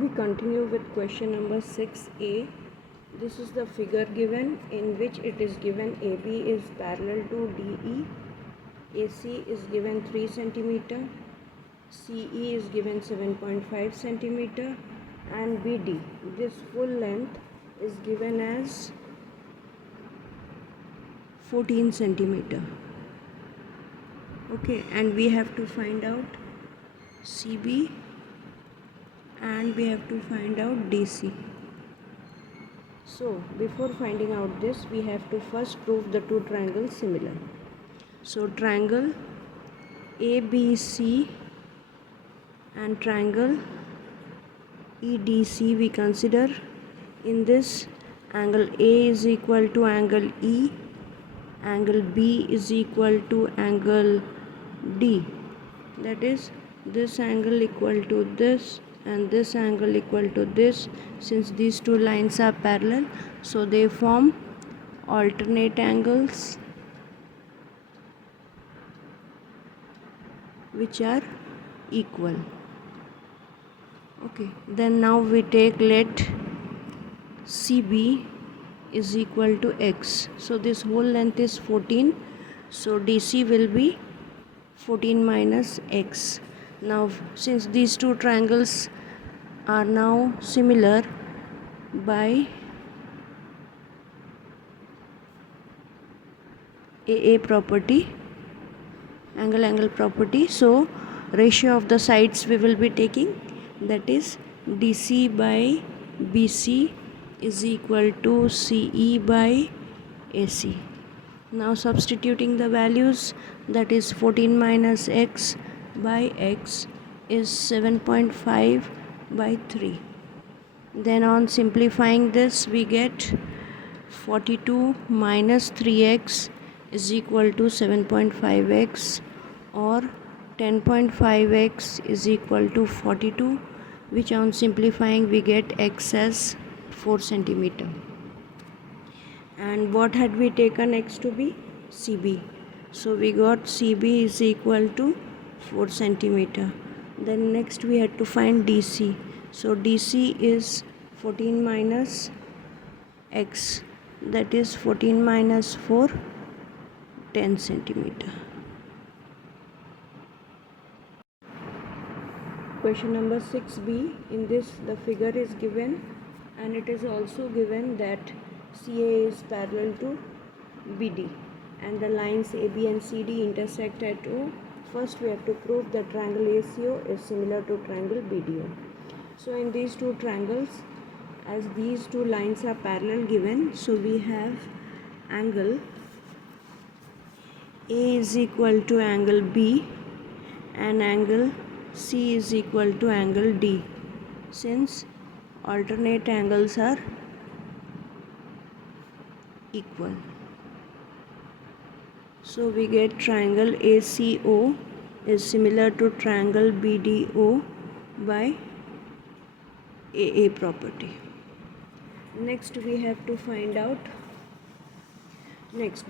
We continue with question number 6a. This is the figure given in which it is given AB is parallel to DE, AC is given 3 cm, CE is given 7.5 cm, and BD, this full length, is given as 14 cm. Okay, and we have to find out CB and we have to find out DC. So before finding out this, we have to first prove the two triangles similar. So triangle ABC and triangle EDC we consider. In this, angle A is equal to angle E, angle B is equal to angle D. That is, this angle equal to this and this angle equal to this. Since these two lines are parallel, so they form alternate angles which are equal. Okay, then now we take let CB is equal to x. So this whole length is 14. So DC will be 14 minus x. Now since these two triangles are now similar by AA property, angle property, so ratio of the sides we will be taking, that is DC by BC is equal to CE by AC. Now substituting the values, that is 14 minus x by x is 7.5 by 3. Then on simplifying this, we get 42 minus 3x is equal to 7.5x, or 10.5x is equal to 42, which on simplifying we get x as 4 centimeter. And what had we taken x to be? CB. So we got CB is equal to 4 centimeter. Then next we had to find DC. So DC is 14 minus x, that is 14 minus 4, 10 centimeter. Question number 6b. In this, the figure is given and it is also given that CA is parallel to BD and the lines AB and CD intersect at O. First we have to prove that triangle ACO is similar to triangle BDO. So in these two triangles, as these two lines are parallel given, so we have angle A is equal to angle B and angle C is equal to angle D, since alternate angles are equal. So we get triangle ACO is similar to triangle BDO by AA property. Next we have to find out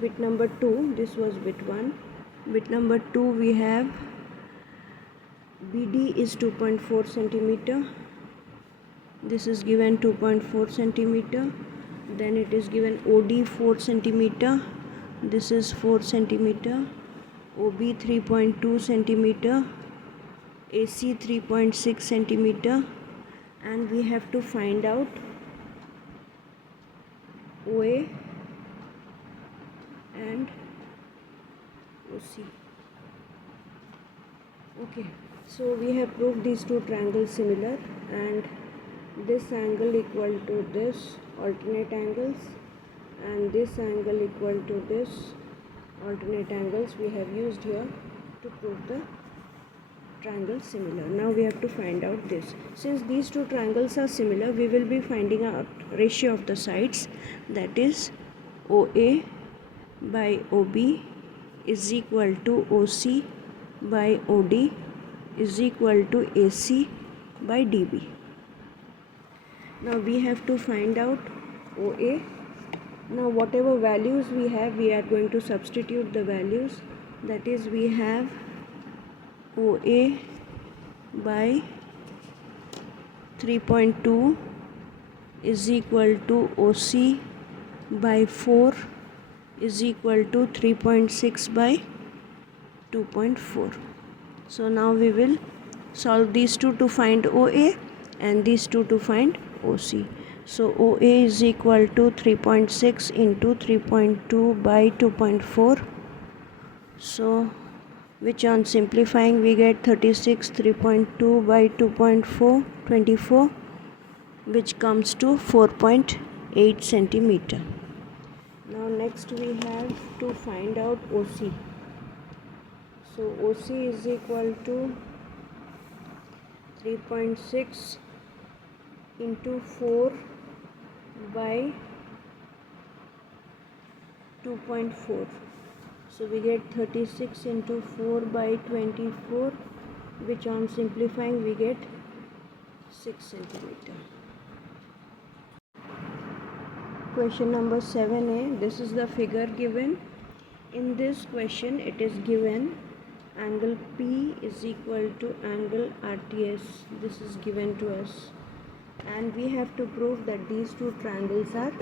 bit number 2. This was bit 1. Bit number 2, we have BD is 2.4 centimeter. This is given 2.4 centimeter. Then it is given OD 4 centimeter. This is 4 centimeter. OB 3.2 centimeter. AC 3.6 centimeter. And we have to find out OA and OC. Okay, so we have proved these two triangles similar, and this angle equal to this alternate angles, and this angle equal to this alternate angles we have used here to prove the triangle similar. Now we have to find out this. Since these two triangles are similar, we will be finding out ratio of the sides, that is OA by OB is equal to OC by OD is equal to AC by DB. Now we have to find out OA. Now whatever values we have, we are going to substitute the values. That is, we have OA by 3.2 is equal to OC by 4 is equal to 3.6 by 2.4. So now we will solve these two to find OA and these two to find OC. So OA is equal to 3.6 into 3.2 by 2.4. So which on simplifying we get 36 3.2 by 2.4 24, which comes to 4.8 centimeter. Now next we have to find out OC. So OC is equal to 3.6 into 4 by 2.4. So we get 36 into 4 by 24, which on simplifying we get 6 centimeter. Question number 7a. This is the figure given. In this question it is given angle P is equal to angle RTS. This is given to us. And we have to prove that these two triangles are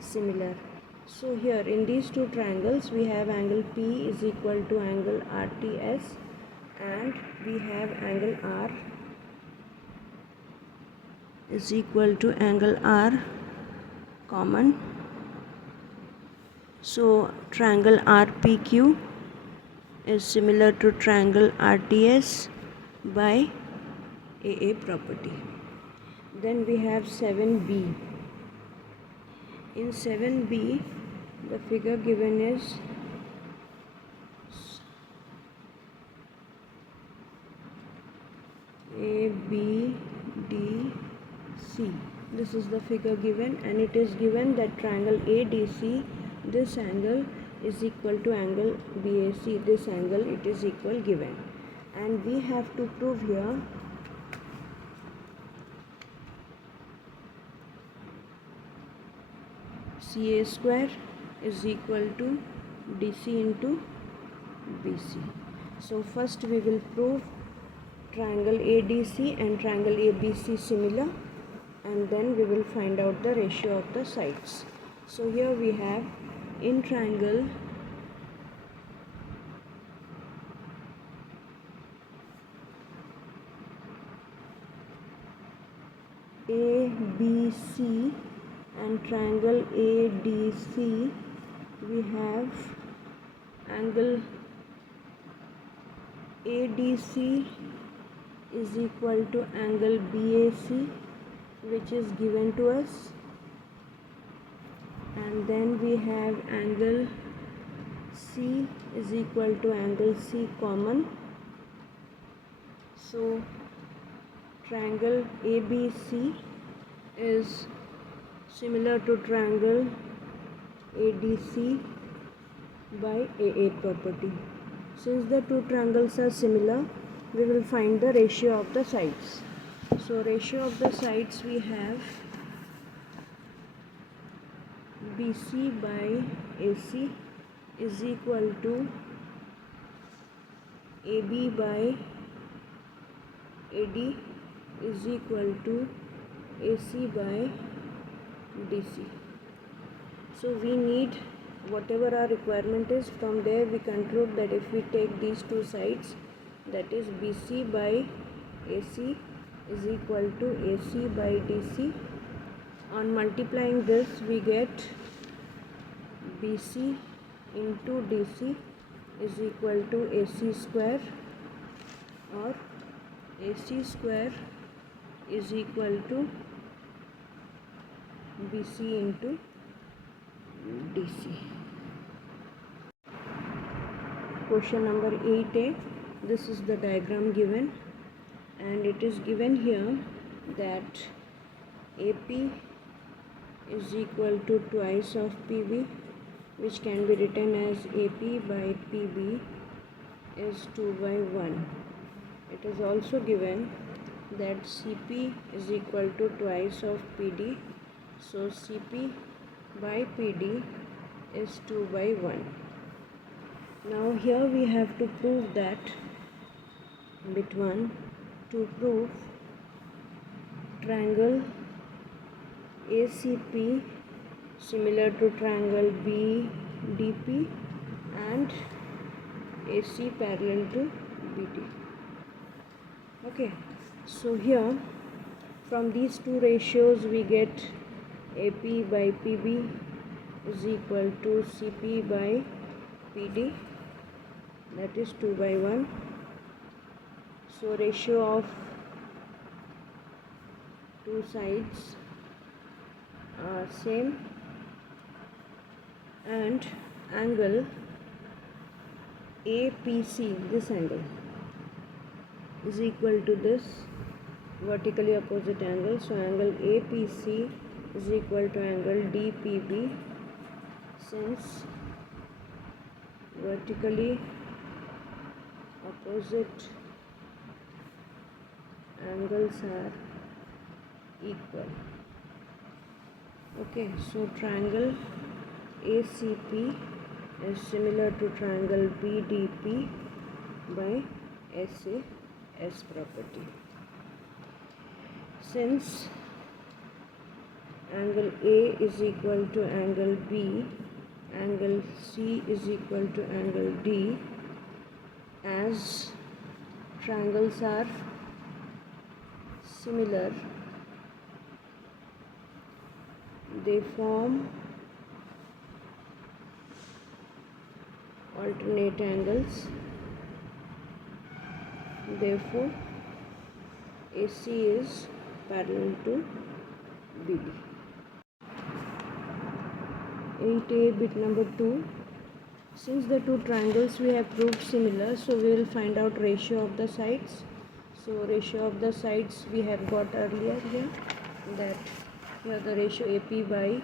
similar. So here in these two triangles we have angle P is equal to angle RTS and we have angle R is equal to angle R common. So triangle RPQ is similar to triangle RTS by AA property. Then we have 7B. In 7B, the figure given is ABDC. This is the figure given, and it is given that triangle ADC, this angle is equal to angle BAC, this angle it is equal given. And we have to prove here CA square is equal to DC into BC. So first we will prove triangle ADC and triangle ABC similar, and then we will find out the ratio of the sides. So here we have in triangle ABC and triangle ADC, we have angle ADC is equal to angle BAC, which is given to us, and then we have angle C is equal to angle C common. So triangle ABC is similar to triangle ADC by AA property. Since the two triangles are similar, we will find the ratio of the sides. So ratio of the sides we have BC by AC is equal to AB by AD is equal to AC by DC. So we need whatever our requirement is. From there we conclude that if we take these two sides, that is BC by AC is equal to AC by DC. On multiplying this we get BC into DC is equal to AC square, or AC square is equal to BC into DC. Question number 8a. This is the diagram given, and it is given here that AP is equal to twice of PB, which can be written as AP by PB is 2 by 1. It is also given that CP is equal to twice of PD, so CP by PD is 2 by 1. Now here we have to prove that bit 1, to prove triangle ACP similar to triangle BDP and AC parallel to BD. Okay, so here from these two ratios we get AP by PB is equal to CP by PD, that is 2 by 1. So ratio of two sides are same, and angle APC, this angle, is equal to this vertically opposite angle. So angle APC is equal to angle DPB, since vertically opposite angles are equal. Okay, so triangle ACP is similar to triangle BDP by SAS property. Since angle A is equal to angle B, angle C is equal to angle D, as triangles are similar, they form alternate angles. Therefore AC is parallel to BD. 8a bit number 2. Since the two triangles we have proved similar, so we will find out ratio of the sides. So ratio of the sides we have got earlier here, that here the ratio AP by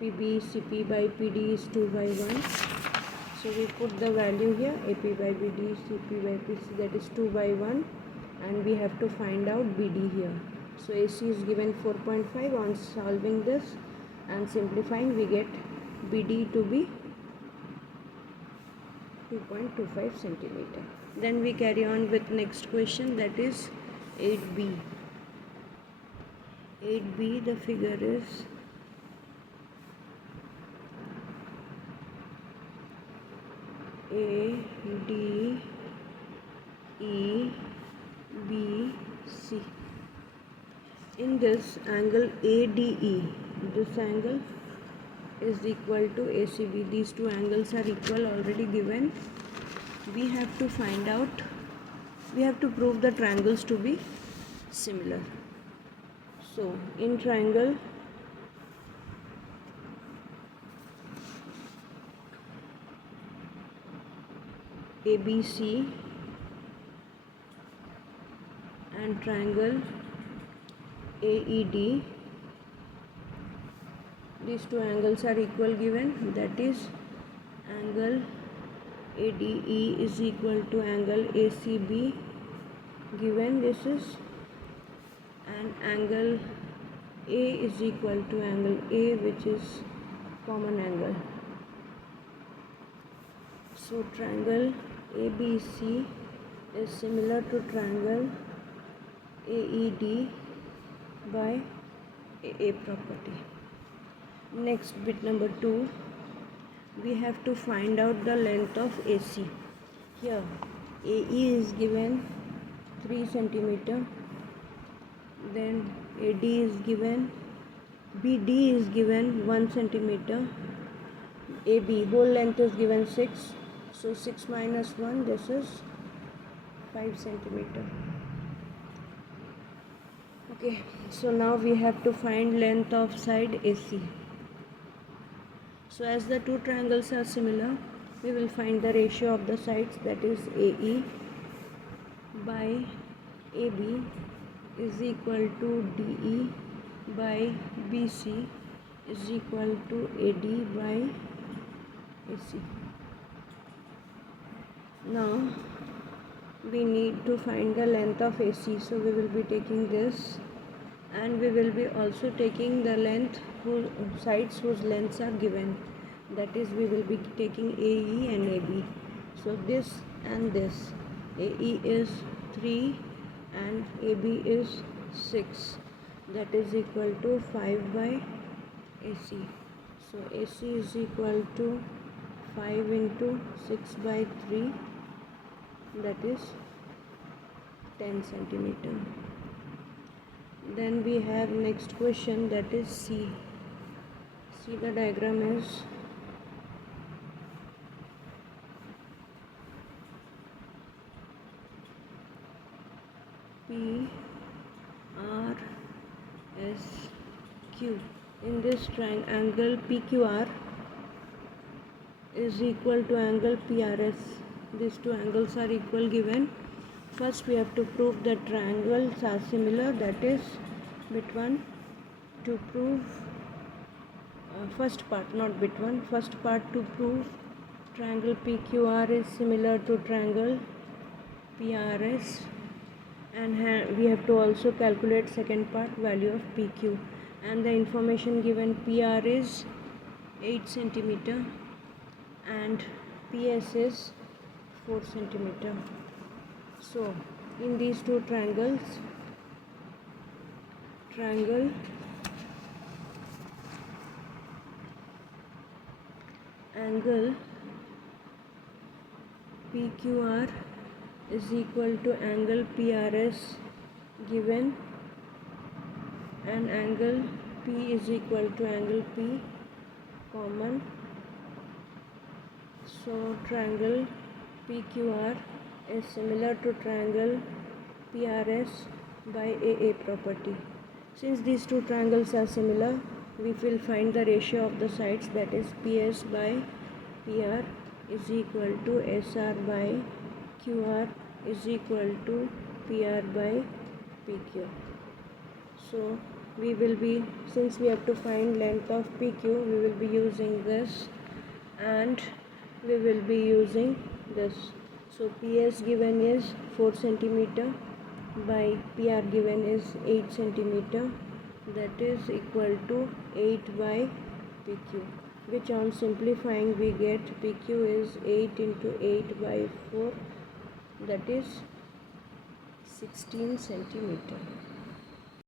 PB, CP by PD is 2 by 1. So we put the value here, AP by BD, CP by PC, that is 2 by 1, and we have to find out BD here. So AC is given 4.5. On solving this and simplifying, we get BD to be 2.25 centimeter. Then we carry on with next question, that is 8b. 8b, the figure is A, D, E, B, C. In this angle ADE, this angle is equal to ACB. These two angles are equal, already given. We have to find out, we have to prove the triangles to be similar. So in triangle ABC and triangle AED, these two angles are equal given, that is angle ADE is equal to angle ACB given, this is, and angle A is equal to angle A, which is common angle. So triangle ABC is similar to triangle AED by AA property. Next, bit number 2, we have to find out the length of AC. Here AE is given 3 centimeter, then AD is given, BD is given 1 centimeter, AB whole length is given 6, so 6 minus 1, this is 5 centimeter. Okay, so now we have to find length of side AC. So as the two triangles are similar, we will find the ratio of the sides, that is AE by AB is equal to DE by BC is equal to AD by AC. Now we need to find the length of AC, so we will be taking this, and we will be also taking the length whose sides whose lengths are given, that is we will be taking AE and AB. So this and this, AE is 3 and AB is 6, that is equal to 5 by AC. So AC is equal to 5 into 6 by 3, that is 10 centimeter. Then we have next question, that is C. See, the diagram is P R S Q. In this triangle PQR is equal to angle PRS. These two angles are equal given. First we have to prove that triangles are similar, that is bit 1. To prove first part, not bit 1, first part, to prove triangle PQR is similar to triangle PRS, and we have to also calculate second part, value of PQ, and the information given, PR is 8 centimeter and PS is 4 centimeter. So in these two triangles, triangle angle PQR is equal to angle PRS given, and angle P is equal to angle P common. So triangle PQR is similar to triangle PRS by AA property. Since these two triangles are similar, we will find the ratio of the sides, that is PS by PR is equal to SR by QR is equal to PR by PQ. So we will be, since we have to find length of PQ, we will be using this and we will be using this. So PS given is 4 centimeter by PR given is 8 centimeter, that is equal to 8 by PQ, which on simplifying we get PQ is 8 into 8 by 4, that is 16 centimeter.